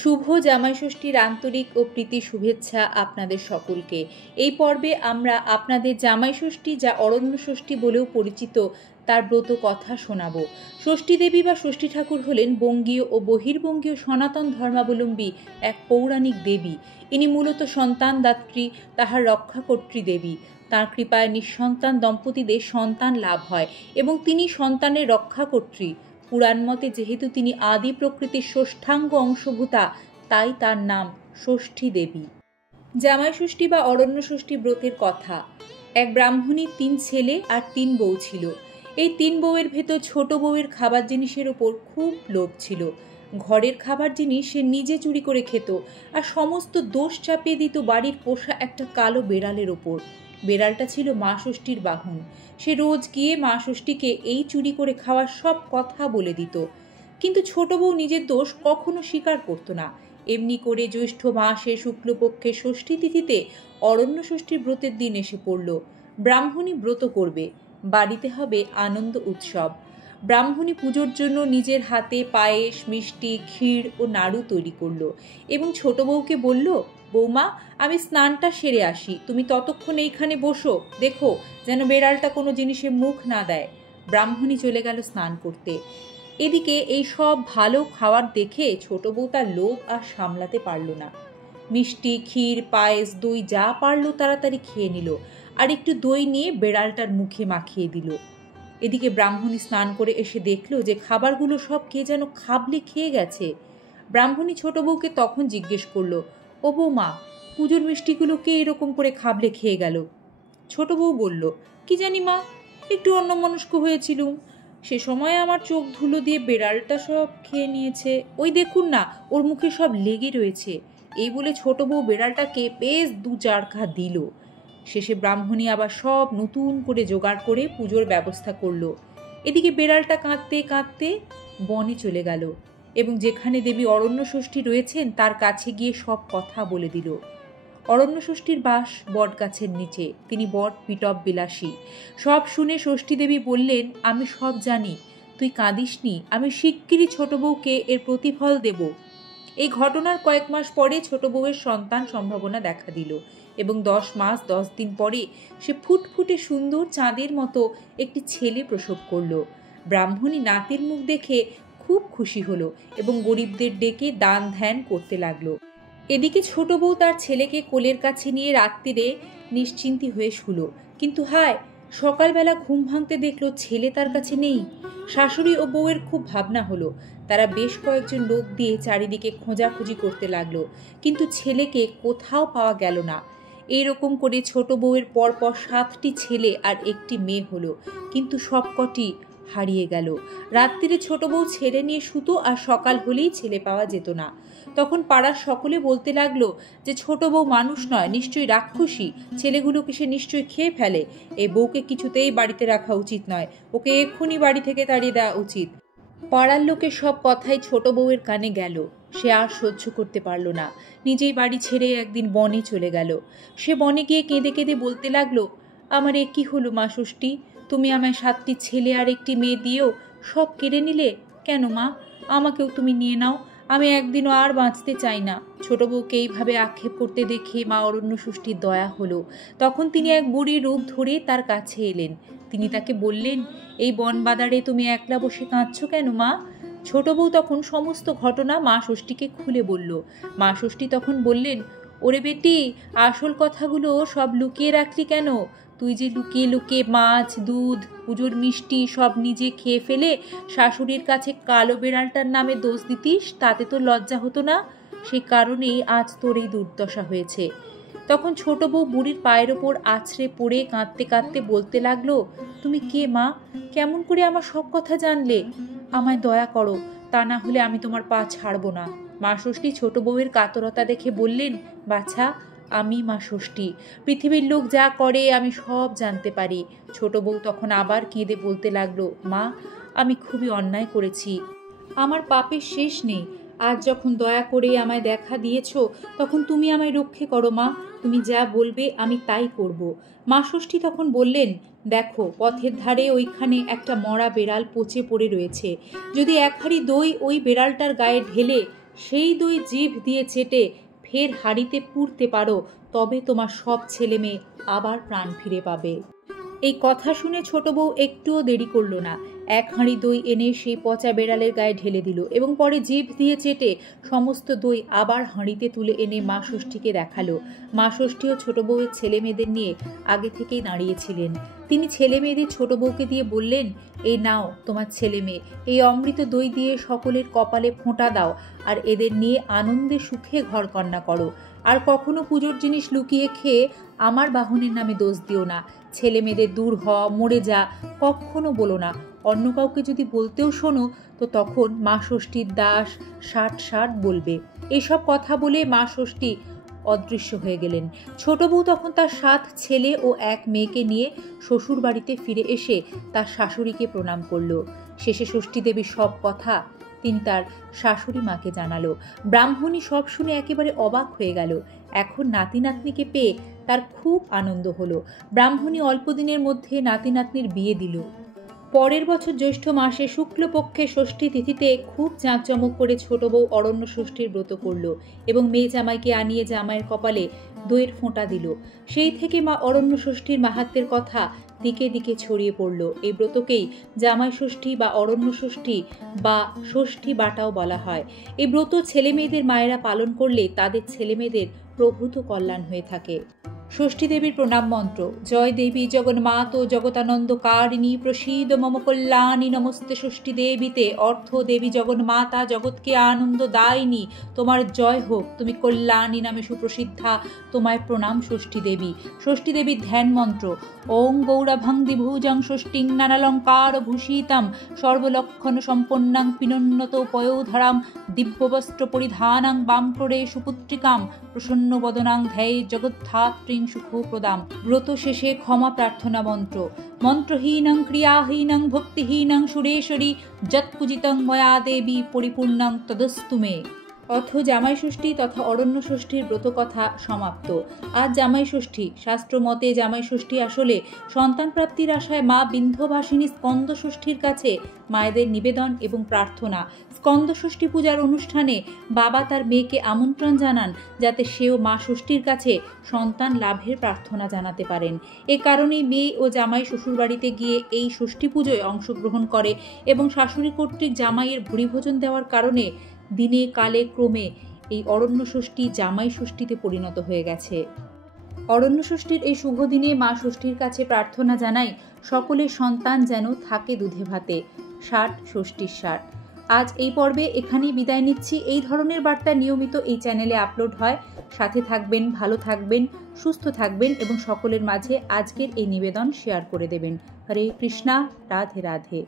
শুভ জামাই ষষ্ঠীর আন্তরিক ও প্রীতি শুভেচ্ছা আপনাদের সকলকে। এই পর্বে আমরা আপনাদের জামাই ষষ্ঠী, যা অরণ্য ষষ্ঠী বলেও পরিচিত, তার ব্রত কথা শোনাব। ষষ্ঠী দেবী বা ষষ্ঠী ঠাকুর হলেন বঙ্গীয় ও বহির্বঙ্গীয় সনাতন ধর্মাবলম্বী এক পৌরাণিক দেবী। ইনি মূলত সন্তানদাত্রী, তাহার রক্ষাকর্ত্রী দেবী। তাঁর কৃপায় নিঃসন্তান দম্পতিদের সন্তান লাভ হয় এবং তিনি সন্তানের রক্ষাকর্ত্রী। পুরাণ মতে যেহেতু তিনি আদি প্রকৃতির ষষ্ঠাঙ্গ অংশভূতা, তাই তার নাম ষষ্ঠী দেবী। জামাই ষষ্ঠী বা অরণ্য ষষ্ঠী ব্রতের কথা। এক ব্রাহ্মণীর 3 ছেলে আর 3 বউ ছিল। এই 3 বউয়ের ভেতর ছোট বউয়ের খাবার জিনিসের ওপর খুব লোভ ছিল। ঘরের খাবার জিনিস সে নিজে চুরি করে খেত আর সমস্ত দোষ চাপিয়ে দিত বাড়ির পোষা একটা কালো বেড়ালের ওপর। বেড়ালটা ছিল মা ষষ্ঠীর বাহন। সে রোজ গিয়ে মা ষষ্ঠীকে এই চুরি করে খাওয়ার সব কথা বলে দিত, কিন্তু ছোট বউ নিজের দোষ কখনো স্বীকার করতো না। এমনি করে জ্যৈষ্ঠ মাসে শুক্লপক্ষের ষষ্ঠী তিথিতে অরণ্য ষষ্ঠীর ব্রতের দিন এসে পড়ল। ব্রাহ্মণী ব্রত করবে, বাড়িতে হবে আনন্দ উৎসব। ব্রাহ্মণী পুজোর জন্য নিজের হাতে পায়েস, মিষ্টি, ক্ষীর ও নাড়ু তৈরি করলো এবং ছোট বউকে বলল, বৌমা, আমি স্নানটা সেরে আসি, তুমি ততক্ষণ এইখানে বসো, দেখো যেন বেড়ালটা কোনো জিনিসে মুখ না দেয়। ব্রাহ্মণী চলে গেল স্নান করতে। এদিকে এই সব ভালো খাবার দেখে ছোট বউ তার লোভ আর সামলাতে পারল না। মিষ্টি, ক্ষীর, পায়েস, দই যা পারলো তাড়াতাড়ি খেয়ে নিল আর একটু দই নিয়ে বেড়ালটার মুখে মাখিয়ে দিল। এদিকে ব্রাহ্মণী স্নান করে এসে দেখল যে খাবারগুলো সব কে যেন খাবলে খেয়ে গেছে। ব্রাহ্মণী ছোট বউকে তখন জিজ্ঞেস করলো, ও বৌমা, পুজোর মিষ্টিগুলো কে এরকম করে খাবলে খেয়ে গেল? ছোট বউ বলল, কি জানি মা, একটু অন্যমনস্ক হয়েছিলুম, সে সময় আমার চোখ ধুলো দিয়ে বেড়ালটা সব খেয়ে নিয়েছে, ওই দেখুন না, ওর মুখে সব লেগে রয়েছে। এই বলে ছোট বউ বেড়ালটাকে বেশ 2-4 ঘা দিল। শেষে ব্রাহ্মণী আবার সব নতুন করে জোগাড় করে পুজোর ব্যবস্থা করলো। এদিকে বেড়ালটা কাঁদতে কাঁদতে বনে চলে গেল এবং যেখানে দেবী অরণ্য ষষ্ঠী রয়েছেন তার কাছে গিয়ে সব কথা বলে দিল। অরণ্য ষষ্ঠীর বাস বট গাছের নিচে, তিনি বট পিটপ বিলাসী। সব শুনে ষষ্ঠী দেবী বললেন, আমি সব জানি, তুই কাঁদিসনি, আমি শিগগিরই ছোট বউকে এর প্রতিফল দেব। এই ঘটনার কয়েক মাস পরে ছোট বউয়ের সন্তান সম্ভাবনা দেখা দিল এবং 10 মাস 10 দিন পরে সে ফুটফুটে সুন্দর চাঁদের মতো একটি ছেলে প্রসব করল। ব্রাহ্মণী নাতির মুখ দেখে খুব খুশি হলো এবং গরিবদের ডেকে দান ধ্যান করতে লাগলো। এদিকে ছোট বউ তার ছেলেকে কোলের কাছে নিয়ে রাত্রিরে নিশ্চিন্তি হয়ে শুলো, কিন্তু হায়, সকালবেলা ঘুম ভাঙতে দেখলো ছেলে তার কাছে নেই। শাশুড়ি ও বউয়ের খুব ভাবনা হলো। তারা বেশ কয়েকজন লোক দিয়ে চারিদিকে খোঁজাখুঁজি করতে লাগলো, কিন্তু ছেলেকে কোথাও পাওয়া গেল না। এইরকম করে ছোট বউয়ের পরপর 7টি ছেলে আর 1টি মেয়ে হলো, কিন্তু সবকটি হারিয়ে গেল। রাত্রিরে ছোট বউ ছেলে নিয়ে শুতো আর সকাল হলেই ছেলে পাওয়া যেত না। তখন পাড়ার সকলে বলতে লাগলো যে ছোট বউ মানুষ নয়, নিশ্চয়ই রাক্ষসী, ছেলেগুলোকে সে নিশ্চয়ই খেয়ে ফেলে। এই বউকে কিছুতেই বাড়িতে রাখা উচিত নয়, ওকে এক্ষুনি বাড়ি থেকে তাড়িয়ে দেওয়া উচিত। পাড়ার লোকের সব কথাই ছোট বউয়ের কানে গেল। সে আর সহ্য করতে পারল না, নিজেই বাড়ি ছেড়ে একদিন বনে চলে গেল। সে বনে গিয়ে কেঁদে কেঁদে বলতে লাগলো, আমার এ কি হলো মা ষষ্ঠী, তুমি আমায় 7টি ছেলে আর 1টি মেয়ে দিয়েও সব কেড়ে নিলে কেন মা? আমাকেও তুমি নিয়ে নাও, আমি একদিনও আর বাঁচতে চাই না। ছোট বউকে এইভাবে আক্ষেপ করতে দেখে মা অরণ্য ষষ্ঠীর দয়া হলো। তখন তিনি এক বুড়ির রূপ ধরে তার কাছে এলেন। তিনি তাকে বললেন, এই বনবাদারে তুমি একলা বসে কাঁদছো কেন মা? ছোট বউ তখন সমস্ত ঘটনা মা ষষ্ঠীকে খুলে বলল। মা ষষ্ঠী তখন বললেন, ওরে বেটি, আসল কথাগুলো সব লুকিয়ে রাখলি কেন? তুই যে লুকিয়ে লুকিয়ে মাছ, দুধ, পুজোর মিষ্টি সব নিজে খেয়ে ফেলে শাশুড়ির কাছে কালো বেড়ালটার নামে দোষ দিতিস, তাতে তো লজ্জা হতো না? সেই কারণেই আজ তোর এই দুর্দশা হয়েছে। তখন ছোট বউ বুড়ির পায়ের ওপর আছড়ে পড়ে কাঁদতে কাঁদতে বলতে লাগলো, তুমি কে মা? কেমন করে আমার সব কথা জানলে? আমায় দয়া করো, তা না হলে আমি তোমার পা ছাড়বো না। মা ষষ্ঠী ছোট বউয়ের কাতরতা দেখে বললেন, বাছা, আমি মা ষষ্ঠী, পৃথিবীর লোক যা করে আমি সব জানতে পারি। ছোট বউ তখন আবার কেঁদে বলতে লাগলো, মা, আমি খুবই অন্যায় করেছি, আমার পাপের শেষ নেই। আজ যখন দয়া করে আমায় দেখা দিয়েছ, তখন তুমি আমায় রক্ষে করো মা, তুমি যা বলবে আমি তাই করব। মা ষষ্ঠী তখন বললেন, দেখো, পথের ধারে ওইখানে একটা মরা বেড়াল পচে পড়ে রয়েছে, যদি 1 হাঁড়ি দই ওই বেড়ালটার গায়ে ঢেলে সেই দই জিভ দিয়ে চেটে ফের হাঁড়িতে পুড়তে পারো, তবে তোমার সব ছেলে মেয়ে আবার প্রাণ ফিরে পাবে। এই কথা শুনে ছোট বউ একটুও দেরি করল না। এক হাঁড়ি দই এনে সেই পচা বেড়ালের গায়ে ঢেলে দিল এবং পরে জিভ দিয়ে চেটে সমস্ত দই আবার হাঁড়িতে তুলে এনে মা ষষ্ঠীকে দেখালো। মা ষষ্ঠীও ছোট বউয়ের ছেলে মেয়েদের নিয়ে আগে থেকেই দাঁড়িয়েছিলেন। তিনি ছেলে মেয়েদের ছোট বউকে দিয়ে বললেন, এই নাও তোমার ছেলে মেয়ে, এই অমৃত দই দিয়ে সকলের কপালে ফোঁটা দাও আর এদের নিয়ে আনন্দে সুখে ঘরকন্না করো। আর কখনো পুজোর জিনিস লুকিয়ে খেয়ে আমার বাহনের নামে দোষ দিও না। ছেলে মেয়েদের দূর হ, মরে যা কখনো বলো না। অন্য কাউকে যদি বলতেও শোনো তো তখন মা ষষ্ঠীর দাস ষাট বলবে। এসব কথা বলে মা ষষ্ঠী অদৃশ্য হয়ে গেলেন। ছোট বউ তখন তার 7 ছেলে ও 1 মেয়েকে নিয়ে শ্বশুর বাড়িতে ফিরে এসে তার শাশুড়িকে প্রণাম করল। শেষে ষষ্ঠী দেবীর সব কথা তিনি তার শাশুড়ি মাকে জানালো। ব্রাহ্মণী সব শুনে একেবারে অবাক হয়ে গেল। এখন নাতি নাতনিকে পেয়ে তার খুব আনন্দ হলো। ব্রাহ্মণী অল্প দিনের মধ্যে নাতি নাতনির বিয়ে দিল। পরের বছর জ্যৈষ্ঠ মাসে শুক্লপক্ষে ষষ্ঠী তিথিতে খুব জাঁকজমক করে ছোট বউ অরণ্য ষষ্ঠীর ব্রত করল এবং মেয়ে জামাইকে আনিয়ে জামাইয়ের কপালে দইয়ের ফোঁটা দিল। সেই থেকে মা অরণ্য ষষ্ঠীর মাহাত্ম্যের কথা দিকে দিকে ছড়িয়ে পড়ল। এই ব্রতকেই জামাই ষষ্ঠী বা অরণ্য ষষ্ঠী বা ষষ্ঠী বাটাও বলা হয়। এই ব্রত ছেলে মেয়েদের মায়েরা পালন করলে তাদের ছেলে মেয়েদের প্রভূত কল্যাণ হয়ে থাকে। ষষ্ঠী দেবীর প্রণাম মন্ত্র। জয় দেবী জগন্মাত জগতানন্দ কারিণী প্রসীদ মম কল্যাণী নমস্তে ষষ্ঠী দেবীতে। অর্থ দেবী জগন্মাতা জগৎকে আনন্দ দায়িনী, তোমার জয় হোক, তুমি কল্যাণী নামে সুপ্রসিদ্ধা, তোমায় প্রণাম ষষ্ঠী দেবী। ষষ্ঠী দেবীর ধ্যান মন্ত্র। ওং গৌরাভং দ্বিভুজং ষষ্ঠীং নানালঙ্কার ভূষিতাম সর্বলক্ষণ সম্পন্নাং পিনোন্নত পয়োধরাম দিব্যবস্ত্র পরিধানাং বামপ্ররে সুপুত্রিকাম প্রসন্ন বদনাং ধ্যায় জগদ্ধাত্রীং সুখপ্রদাম। ব্রত শেষে ক্ষমা প্রার্থনা মন্ত্র। মন্ত্রহীনং ক্রিয়াহীনং ভক্তিহীনং সুরেশ্বরী যৎপূজিতং ময়া দেবী পরিপূর্ণং তদস্তু মে। অথ জামাই ষষ্ঠী তথা অরণ্য ষষ্ঠীর ব্রতকথা সমাপ্ত। আজ জামাই ষষ্ঠী। শাস্ত্র মতে জামাই ষষ্ঠী আসলে সন্তান প্রাপ্তির আশায় মা বিন্ধ্যবাসিনী স্কন্দ ষষ্ঠীর কাছে মায়েদের নিবেদন এবং প্রার্থনা। স্কন্দ ষষ্ঠী পূজার অনুষ্ঠানে বাবা তার মেয়েকে আমন্ত্রণ জানান যাতে সেও মা ষষ্ঠীর কাছে সন্তান লাভের প্রার্থনা জানাতে পারেন। এ কারণেই মেয়ে ও জামাই শ্বশুরবাড়িতে গিয়ে এই ষষ্ঠী পুজোয় অংশগ্রহণ করে এবং শাশুড়ি কর্তৃক জামাইয়ের ভুরিভোজন দেওয়ার কারণে দিনে কালে ক্রমে এই অরণ্য ষষ্ঠী জামাই ষষ্ঠীতে পরিণত হয়ে গেছে। অরণ্য ষষ্ঠীর এই শুভ দিনে মা ষষ্ঠীর কাছে প্রার্থনা জানাই সকলের সন্তান যেন থাকে দুধে ভাতে। 60 ষষ্ঠীর 60। আজ এই পর্বে এখানেই বিদায় নিচ্ছি। এই ধরনের বার্তা নিয়মিত এই চ্যানেলে আপলোড হয়। সাথে থাকবেন, ভালো থাকবেন, সুস্থ থাকবেন এবং সকলের মাঝে আজকের এই নিবেদন শেয়ার করে দেবেন। হরে কৃষ্ণা, রাধে রাধে।